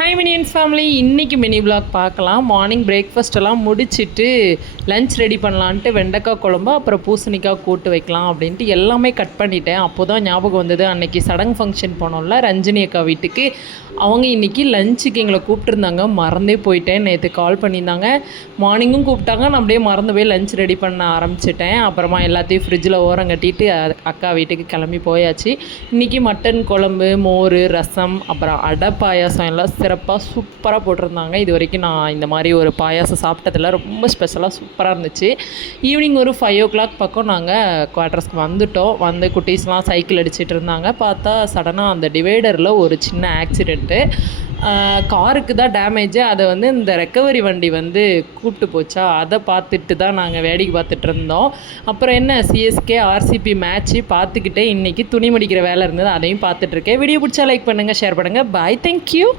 Hi minions family, இன்றைக்கி mini vlog பார்க்கலாம். Morning breakfast எல்லாம் முடிச்சுட்டு லன்ச் ரெடி பண்ணலான்ட்டு வெண்டைக்காய் குழம்பு அப்புறம் பூசணிக்காய் கூட்டு வைக்கலாம் அப்படின்ட்டு எல்லாமே கட் பண்ணிட்டேன். அப்போ தான் ஞாபகம் வந்தது, அன்றைக்கி சடங்கு ஃபங்க்ஷன் போனோம்ல ரஞ்சினி அக்கா வீட்டுக்கு. அவங்க இன்றைக்கி லஞ்சுக்கு எங்களை கூப்பிட்டுருந்தாங்க, மறந்தே போயிட்டேன். நேற்று கால் பண்ணியிருந்தாங்க, மார்னிங்கும் கூப்பிட்டாங்க. நான் அப்படியே மறந்து போய் லஞ்ச் ரெடி பண்ண ஆரம்பிச்சிட்டேன். அப்புறமா எல்லாத்தையும் ஃப்ரிட்ஜில் ஓரம் கட்டிட்டு அக்கா வீட்டுக்கு கிளம்பி போயாச்சு. இன்றைக்கி மட்டன் குழம்பு, மோர், ரசம், அப்புறம் அடை பாயாசம் எல்லாம் சிறப்பாக சூப்பராக போட்டிருந்தாங்க. இது வரைக்கும் நான் இந்த மாதிரி ஒரு பாயாசம் சாப்பிட்டதில் ரொம்ப ஸ்பெஷலாக சூப்பராக இருந்துச்சு. ஈவினிங் ஒரு 5 o'clock பக்கம் நாங்கள் குவார்ட்டர்ஸ்க்கு வந்துட்டோம். வந்து குட்டீஸ்லாம் சைக்கிள் அடிச்சிட்டு இருந்தாங்க. பார்த்தா சடனாக அந்த டிவைடரில் ஒரு சின்ன ஆக்சிடெண்ட்டு. காருக்கு தான் டேமேஜு. அதை வந்து இந்த ரெக்கவரி வண்டி வந்து கூப்பிட்டு போச்சா, அதை பார்த்துட்டு தான் நாங்கள் வேடிக்கை பார்த்துட்டு இருந்தோம். அப்புறம் என்ன, சிஎஸ்கே ஆர்சிபி மேட்ச்சு பார்த்துக்கிட்டே இன்றைக்கி துணி மடிக்கிற வேலை இருந்தது, அதையும் பார்த்துட்ருக்கேன். வீடியோ பிடிச்சா லைக் பண்ணுங்கள், ஷேர் பண்ணுங்கள். பாய், தேங்க்யூ.